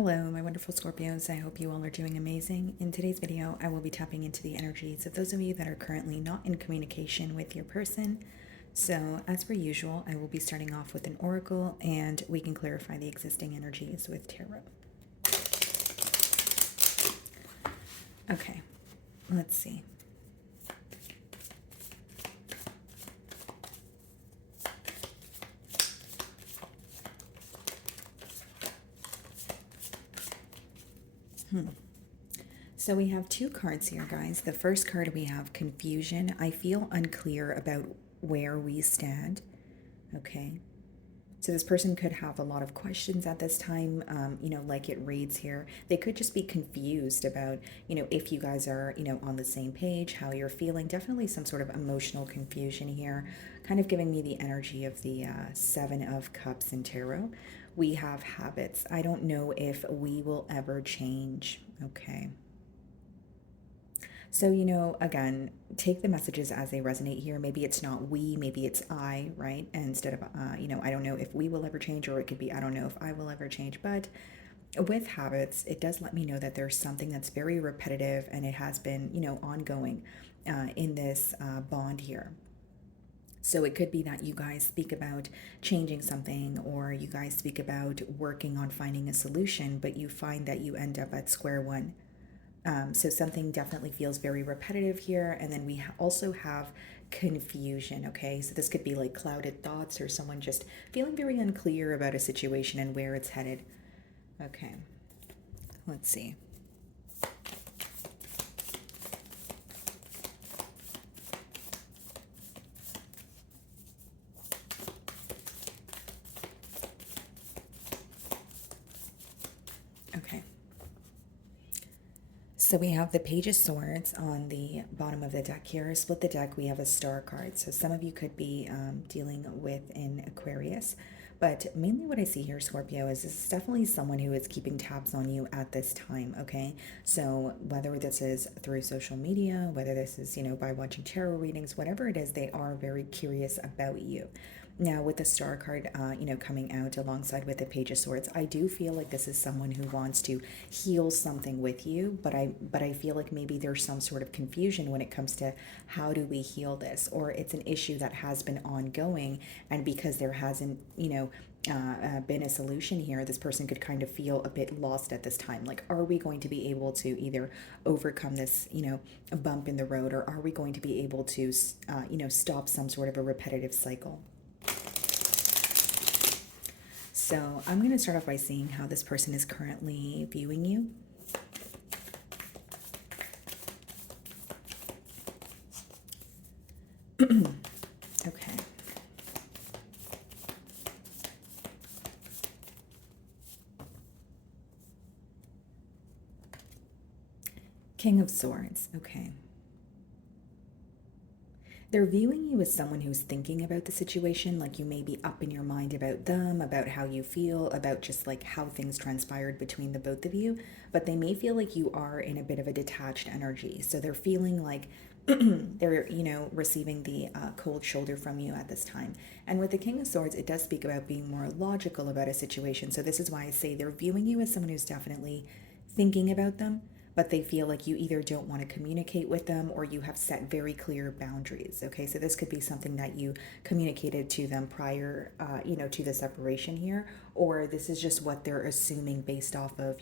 Hello, my wonderful Scorpios. I hope you all are doing amazing. In today's video, I will be tapping into the energies of those of you that are currently not in communication with your person. So, as per usual, I will be starting off with an oracle and we can clarify the existing energies with tarot. Okay, let's see. So we have two cards here, guys. The first card we have confusion. I feel unclear about where we stand. Okay. So this person could have a lot of questions at this time, like it reads here. They could just be confused about, if you guys are, on the same page, how you're feeling. Definitely some sort of emotional confusion here, kind of giving me the energy of the Seven of Cups in tarot. We have habits. I don't know if we will ever change. Okay. So, again, take the messages as they resonate here. Maybe it's not we, maybe it's I, right? And instead of, I don't know if we will ever change, or it could be, I don't know if I will ever change. But with habits, it does let me know that there's something that's very repetitive and it has been, ongoing in this bond here. So it could be that you guys speak about changing something, or you guys speak about working on finding a solution, but you find that you end up at square one. So something definitely feels very repetitive here. And then we also have confusion, okay? So this could be like clouded thoughts or someone just feeling very unclear about a situation and where it's headed. Okay, let's see. Okay. So we have the Page of Swords on the bottom of the deck here. Split the deck, we have a star card. So some of you could be dealing with an Aquarius. But mainly what I see here, Scorpio, is this is definitely someone who is keeping tabs on you at this time, okay? So whether this is through social media, whether this is, by watching tarot readings, whatever it is, they are very curious about you. Now, with the Star card, coming out alongside with the Page of Swords, I do feel like this is someone who wants to heal something with you, but I feel like maybe there's some sort of confusion when it comes to how do we heal this, or it's an issue that has been ongoing, and because there hasn't, been a solution here, this person could kind of feel a bit lost at this time. Like, are we going to be able to either overcome this, a bump in the road, or are we going to be able to, stop some sort of a repetitive cycle? So I'm going to start off by seeing how this person is currently viewing you. Okay. King of Swords. Okay. They're viewing you as someone who's thinking about the situation, like you may be up in your mind about them, about how you feel, about just like how things transpired between the both of you, but they may feel like you are in a bit of a detached energy. So they're feeling like they're, receiving the cold shoulder from you at this time. And with the King of Swords, it does speak about being more logical about a situation. So this is why I say they're viewing you as someone who's definitely thinking about them, but they feel like you either don't want to communicate with them or you have set very clear boundaries. Okay, so this could be something that you communicated to them prior, to the separation here, or this is just what they're assuming based off of,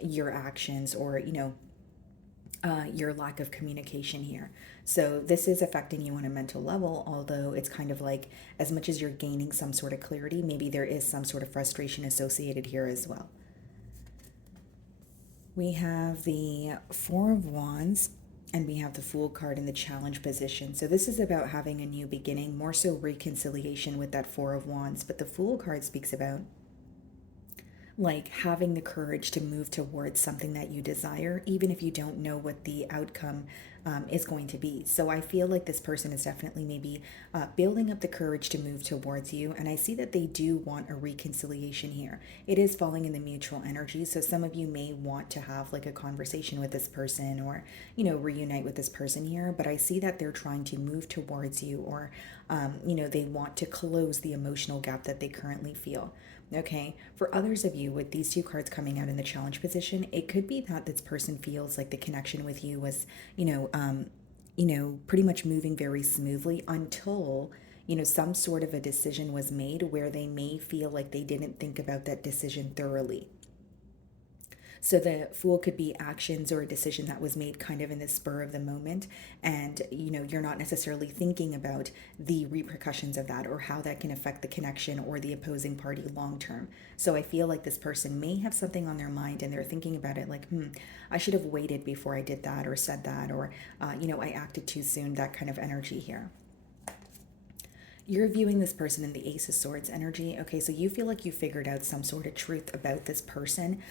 your actions, or, your lack of communication here. So this is affecting you on a mental level, although it's kind of like as much as you're gaining some sort of clarity, maybe there is some sort of frustration associated here as well. We have the Four of Wands, and we have the Fool card in the challenge position. So this is about having a new beginning, more so reconciliation with that Four of Wands. But the Fool card speaks about like having the courage to move towards something that you desire, even if you don't know what the outcome is going to be. So I feel like this person is definitely maybe building up the courage to move towards you. And I see that they do want a reconciliation here. It is falling in the mutual energy. So some of you may want to have like a conversation with this person, or, reunite with this person here. But I see that they're trying to move towards you, or, they want to close the emotional gap that they currently feel. Okay, for others of you with these two cards coming out in the challenge position, it could be that this person feels like the connection with you was, pretty much moving very smoothly until, some sort of a decision was made where they may feel like they didn't think about that decision thoroughly. So the fool could be actions or a decision that was made kind of in the spur of the moment. And, you're not necessarily thinking about the repercussions of that or how that can affect the connection or the opposing party long term. So I feel like this person may have something on their mind and they're thinking about it like, I should have waited before I did that or said that, or, I acted too soon, that kind of energy here. You're viewing this person in the Ace of Swords energy. Okay, so you feel like you figured out some sort of truth about this person,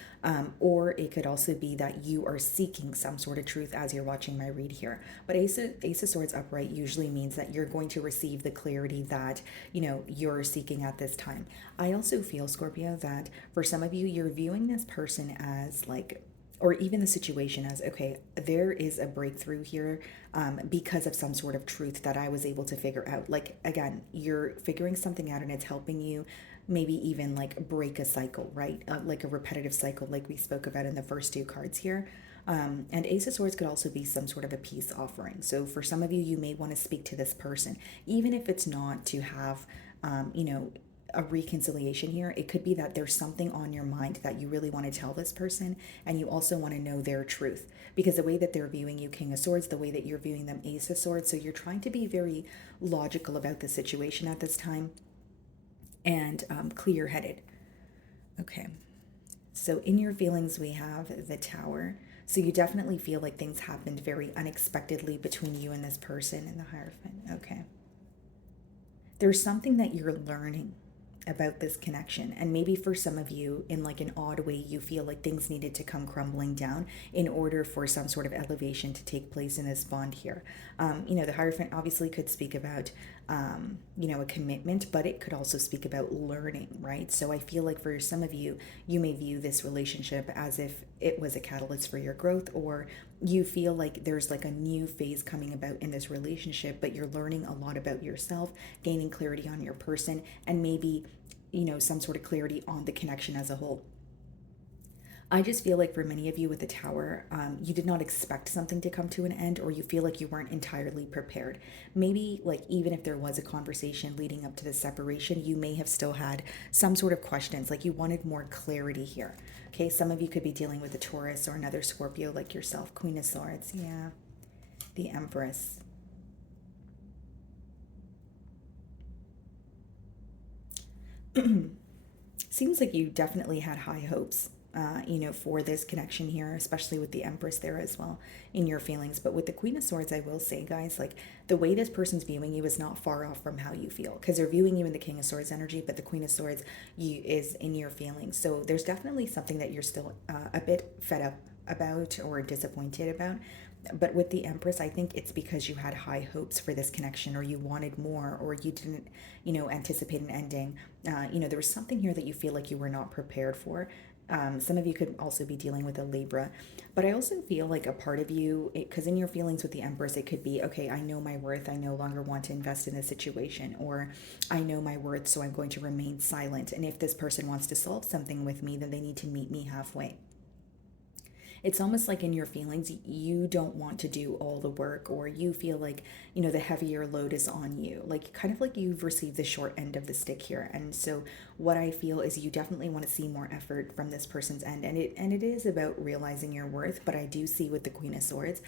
or it could also be that you are seeking some sort of truth as you're watching my read here. But Ace of Swords upright usually means that you're going to receive the clarity that, you're seeking at this time. I also feel, Scorpio, that for some of you, you're viewing this person as like, or even the situation as, okay, there is a breakthrough here because of some sort of truth that I was able to figure out. Like, again, you're figuring something out and it's helping you maybe even like break a cycle, right? Like a repetitive cycle, like we spoke about in the first two cards here. And Ace of Swords could also be some sort of a peace offering. So for some of you, you may want to speak to this person, even if it's not to have, a reconciliation here. It could be that there's something on your mind that you really want to tell this person, and you also want to know their truth because the way that they're viewing you, King of Swords, the way that you're viewing them, Ace of Swords. So you're trying to be very logical about the situation at this time and clear headed. Okay. So in your feelings, we have the Tower. So you definitely feel like things happened very unexpectedly between you and this person in the Hierophant. Okay. There's something that you're learning about this connection, and maybe for some of you in like an odd way you feel like things needed to come crumbling down in order for some sort of elevation to take place in this bond here. The Hierophant obviously could speak about a commitment, but it could also speak about learning, right? So I feel like for some of you, you may view this relationship as if it was a catalyst for your growth, or you feel like there's like a new phase coming about in this relationship, but you're learning a lot about yourself, gaining clarity on your person, and maybe, some sort of clarity on the connection as a whole. I just feel like for many of you with the Tower, you did not expect something to come to an end, or you feel like you weren't entirely prepared. Maybe, like, even if there was a conversation leading up to the separation, you may have still had some sort of questions, like you wanted more clarity here. Okay, some of you could be dealing with a Taurus or another Scorpio like yourself. Queen of Swords, yeah. The Empress. Seems like you definitely had high hopes, for this connection here, especially with the Empress there as well in your feelings. But with the Queen of Swords, I will say, guys, like the way this person's viewing you is not far off from how you feel, because they're viewing you in the King of Swords energy, but the Queen of Swords is in your feelings. So there's definitely something that you're still a bit fed up about or disappointed about. But with the Empress, I think it's because you had high hopes for this connection, or you wanted more, or you didn't, anticipate an ending. There was something here that you feel like you were not prepared for. Some of you could also be dealing with a Libra, but I also feel like a part of you, because in your feelings with the Empress, it could be, okay, I know my worth. I no longer want to invest in this situation, or I know my worth, so I'm going to remain silent. And if this person wants to solve something with me, then they need to meet me halfway. It's almost like in your feelings, you don't want to do all the work, or you feel like, the heavier load is on you. Like, kind of like you've received the short end of the stick here. And so, what I feel is you definitely want to see more effort from this person's end. And it is about realizing your worth. But I do see with the Queen of Swords,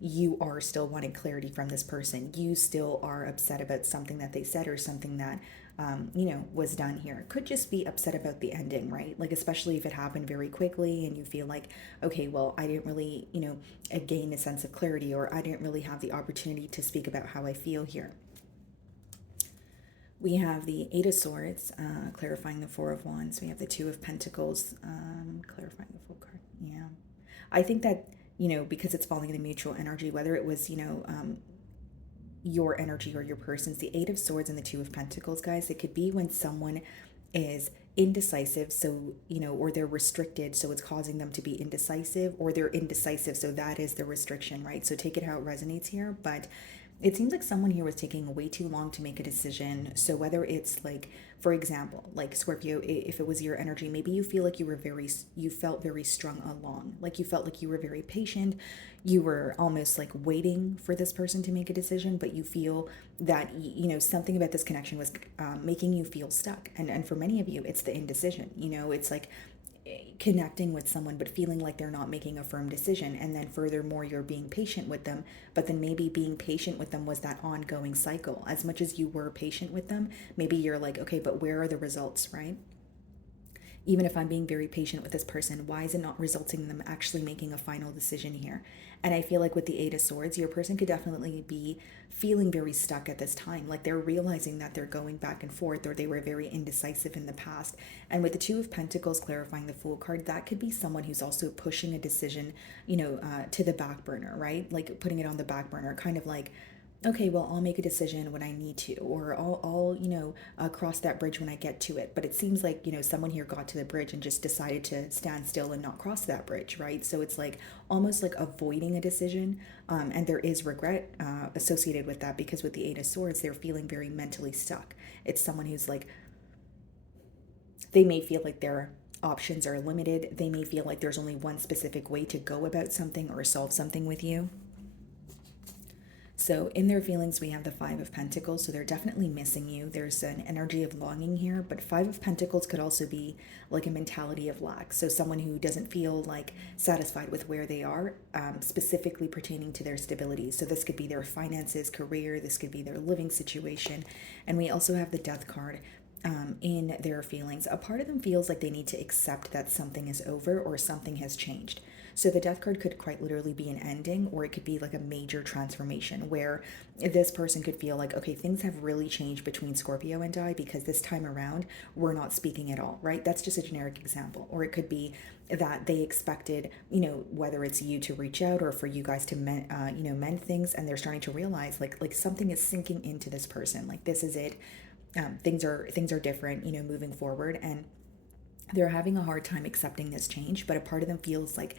you are still wanting clarity from this person. You still are upset about something that they said, or something that was done here. Could just be upset about the ending, right? Like, especially if it happened very quickly and you feel like, okay, well, I didn't really, gain a sense of clarity, or I didn't really have the opportunity to speak about how I feel here. We have the Eight of Swords, clarifying the Four of Wands. We have the Two of Pentacles, clarifying the full card. Yeah. I think that, because it's falling in the mutual energy, whether it was, your energy or your person's, the Eight of Swords and the Two of Pentacles, guys, it could be when someone is indecisive, so, or they're restricted, so it's causing them to be indecisive, or they're indecisive, so that is the restriction, right? So take it how it resonates here. But It seems like someone here was taking way too long to make a decision. So whether it's like, for example, like Scorpio, if it was your energy, maybe you feel like you felt very strung along. Like you felt like you were very patient. You were almost like waiting for this person to make a decision, but you feel that, something about this connection was making you feel stuck. And for many of you, it's the indecision. It's like connecting with someone but feeling like they're not making a firm decision, and then furthermore you're being patient with them, but then maybe being patient with them was that ongoing cycle. As much as you were patient with them, maybe you're like, okay, but where are the results, right? Even if I'm being very patient with this person, why is it not resulting in them actually making a final decision here? And I feel like with the Eight of Swords, your person could definitely be feeling very stuck at this time. Like they're realizing that they're going back and forth, or they were very indecisive in the past. And with the Two of Pentacles clarifying the Fool card, that could be someone who's also pushing a decision, to the back burner, right? Like putting it on the back burner, kind of like, okay, well, I'll make a decision when I need to, or I'll cross that bridge when I get to it. But it seems like, someone here got to the bridge and just decided to stand still and not cross that bridge, right? So it's like almost like avoiding a decision. And there is regret associated with that, because with the Eight of Swords, they're feeling very mentally stuck. It's someone who's like, they may feel like their options are limited. They may feel like there's only one specific way to go about something or solve something with you. So in their feelings, we have the Five of Pentacles. So they're definitely missing you. There's an energy of longing here, but Five of Pentacles could also be like a mentality of lack. So someone who doesn't feel like satisfied with where they are, specifically pertaining to their stability. So this could be their finances, career. This could be their living situation. And we also have the Death card. In their feelings, a part of them feels like they need to accept that something is over or something has changed. So the Death card could quite literally be an ending, or it could be like a major transformation where this person could feel like, okay, things have really changed between Scorpio and I, because this time around we're not speaking at all, right? That's just a generic example. Or it could be that they expected, whether it's you to reach out or for you guys to mend things, and they're starting to realize like something is sinking into this person. Like this is it. Things are different, moving forward, and they're having a hard time accepting this change. But a part of them feels like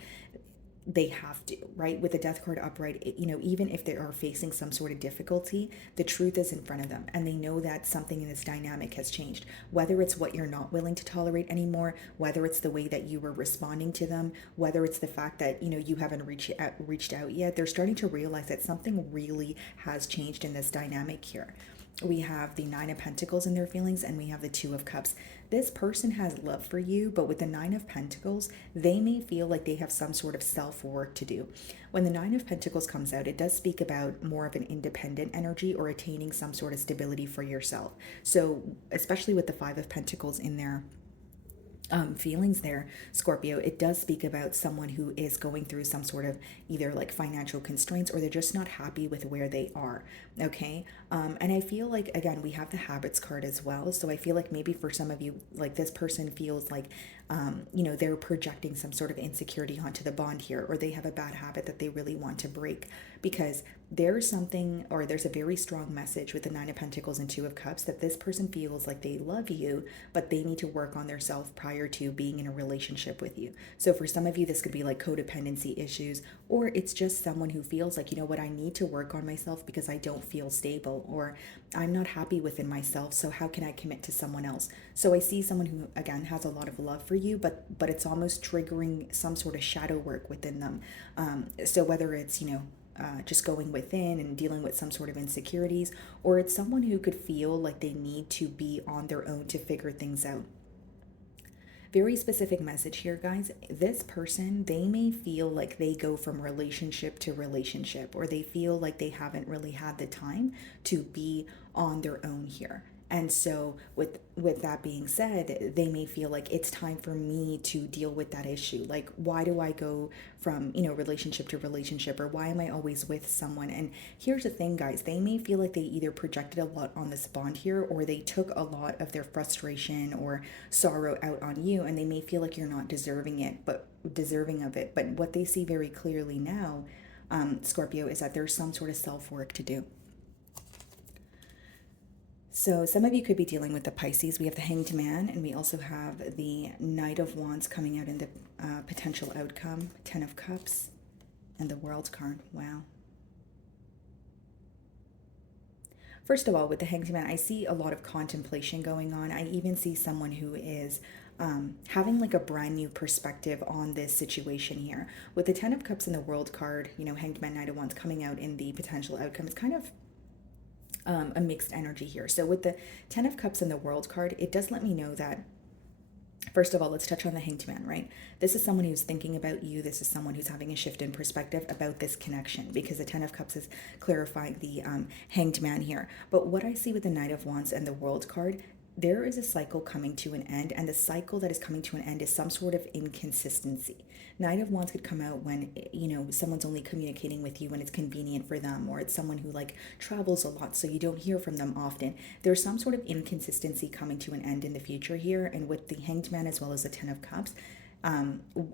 they have to, right? With the Death card upright, even if they are facing some sort of difficulty, the truth is in front of them, and they know that something in this dynamic has changed. Whether it's what you're not willing to tolerate anymore, whether it's the way that you were responding to them, whether it's the fact that you haven't reached out yet, they're starting to realize that something really has changed in this dynamic here. We have the Nine of Pentacles in their feelings, and we have the Two of Cups. This person has love for you, but with the Nine of Pentacles, they may feel like they have some sort of self-work to do. When the Nine of Pentacles comes out, it does speak about more of an independent energy, or attaining some sort of stability for yourself. So especially with the Five of Pentacles in there, feelings there, Scorpio, it does speak about someone who is going through some sort of either like financial constraints, or they're just not happy with where they are. Okay. And I feel like, again, we have the Habits card as well. So I feel like maybe for some of you, like this person feels like, they're projecting some sort of insecurity onto the bond here, or they have a bad habit that they really want to break, because there's something, or there's a very strong message with the Nine of Pentacles and Two of Cups, that this person feels like they love you, but they need to work on their self prior to being in a relationship with you. So for some of you, this could be like codependency issues, or it's just someone who feels like, what, I need to work on myself because I don't feel stable, or I'm not happy within myself, so how can I commit to someone else? So I see someone who, again, has a lot of love for you, but it's almost triggering some sort of shadow work within them. So whether it's, just going within and dealing with some sort of insecurities, or it's someone who could feel like they need to be on their own to figure things out. Very specific message here, guys. This person, they may feel like they go from relationship to relationship, or they feel like they haven't really had the time to be on their own here. And so with that being said, they may feel like it's time for me to deal with that issue. Like, why do I go from, relationship to relationship, or why am I always with someone? And here's the thing, guys, they may feel like they either projected a lot on this bond here, or they took a lot of their frustration or sorrow out on you, and they may feel like you're not deserving of it. But what they see very clearly now, Scorpio, is that there's some sort of self-work to do. So some of you could be dealing with the Pisces. We have the Hanged Man, and we also have the Knight of Wands coming out in the potential outcome, Ten of Cups, and the World card. Wow. First of all, with the Hanged Man, I see a lot of contemplation going on. I even see someone who is having like a brand new perspective on this situation here. With the Ten of Cups and the World card, Hanged Man, Knight of Wands coming out in the potential outcome, it's kind of a mixed energy here. So with the Ten of Cups and the World card, it does let me know that, first of all, let's touch on the Hanged Man, right? This is someone who's thinking about you. This is someone who's having a shift in perspective about this connection, because the Ten of Cups is clarifying the Hanged Man here. But what I see with the Knight of Wands and the World card, there is a cycle coming to an end, and the cycle that is coming to an end is some sort of inconsistency. Knight of Wands could come out when, someone's only communicating with you when it's convenient for them, or it's someone who like travels a lot, so you don't hear from them often. There's some sort of inconsistency coming to an end in the future here, and with the Hanged Man as well as the Ten of Cups,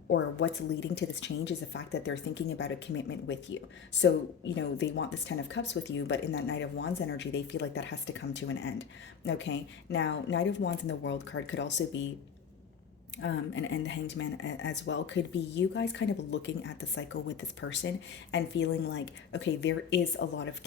or what's leading to this change is the fact that they're thinking about a commitment with you. So, they want this Ten of Cups with you, but in that Knight of Wands energy, they feel like that has to come to an end. Okay, now, Knight of Wands in the World card could also be and the Hanged Man as well, could be you guys kind of looking at the cycle with this person and feeling like, okay, there is a lot of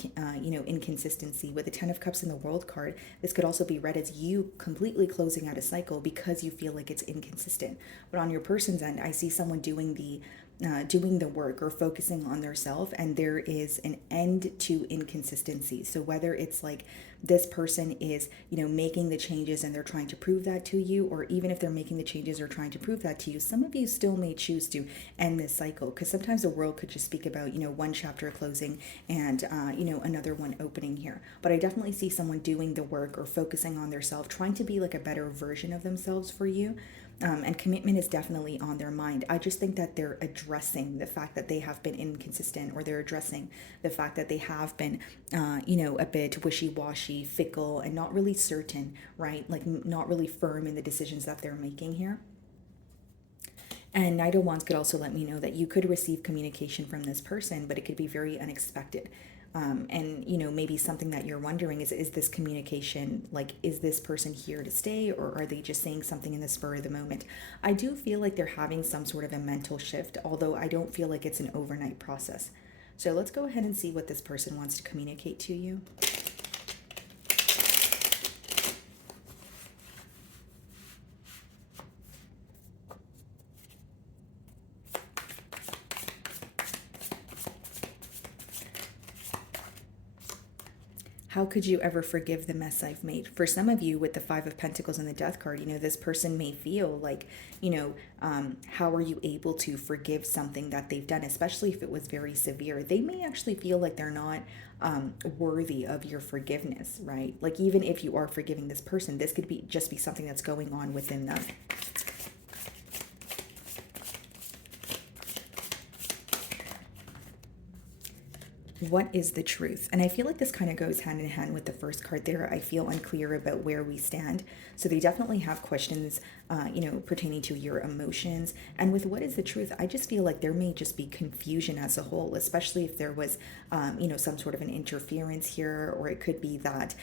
inconsistency. With the Ten of Cups in the World card, this could also be read as you completely closing out a cycle because you feel like it's inconsistent. But on your person's end, I see someone doing the work or focusing on their self, and there is an end to inconsistency. So whether it's like this person is making the changes and they're trying to prove that to you, or even if they're making the changes or trying to prove that to you, some of you still may choose to end this cycle, because sometimes the world could just speak about one chapter closing and another one opening here. But I definitely see someone doing the work or focusing on their self, trying to be like a better version of themselves for you. And commitment is definitely on their mind. I just think that they're addressing the fact that they have been inconsistent, or they're addressing the fact that they have been, a bit wishy-washy, fickle, and not really certain, right? Like not really firm in the decisions that they're making here. And Knight of Wands could also let me know that you could receive communication from this person, but it could be very unexpected. And maybe something that you're wondering is this communication, like, is this person here to stay, or are they just saying something in the spur of the moment? I do feel like they're having some sort of a mental shift, although I don't feel like it's an overnight process. So let's go ahead and see what this person wants to communicate to you. How could you ever forgive the mess I've made? For some of you, with the Five of Pentacles and the Death card, this person may feel like, how are you able to forgive something that they've done, especially if it was very severe? They may actually feel like they're not worthy of your forgiveness, right? Like, even if you are forgiving this person, this could be just be something that's going on within them. What is the truth? And I feel like this kind of goes hand in hand with the first card there. I feel unclear about where we stand. So they definitely have questions, pertaining to your emotions. And with what is the truth, I just feel like there may just be confusion as a whole, especially if there was, some sort of an interference here, or it could be that,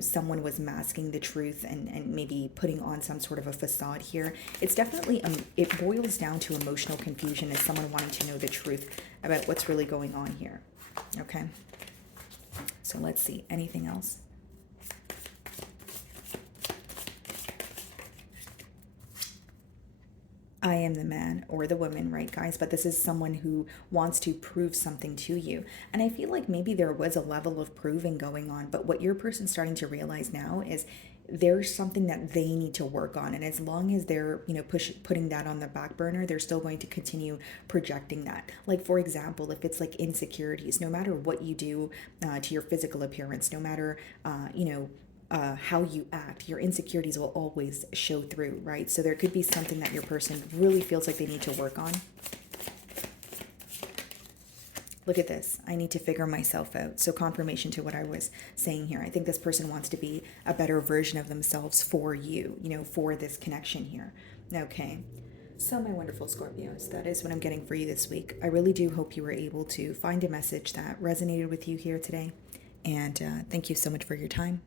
someone was masking the truth and maybe putting on some sort of a facade here. It's definitely, it boils down to emotional confusion as someone wanting to know the truth about what's really going on here. Okay, so let's see. Anything else? I am the man or the woman, right, guys? But this is someone who wants to prove something to you. And I feel like maybe there was a level of proving going on, but what your person's starting to realize now is there's something that they need to work on. And as long as they're, putting that on the back burner, they're still going to continue projecting that. Like, for example, if it's like insecurities, no matter what you do to your physical appearance, no matter, how you act, your insecurities will always show through, right? So there could be something that your person really feels like they need to work on. Look at this. I need to figure myself out. So confirmation to what I was saying here. I think this person wants to be a better version of themselves for you, for this connection here. Okay. So my wonderful Scorpios, that is what I'm getting for you this week. I really do hope you were able to find a message that resonated with you here today. And thank you so much for your time.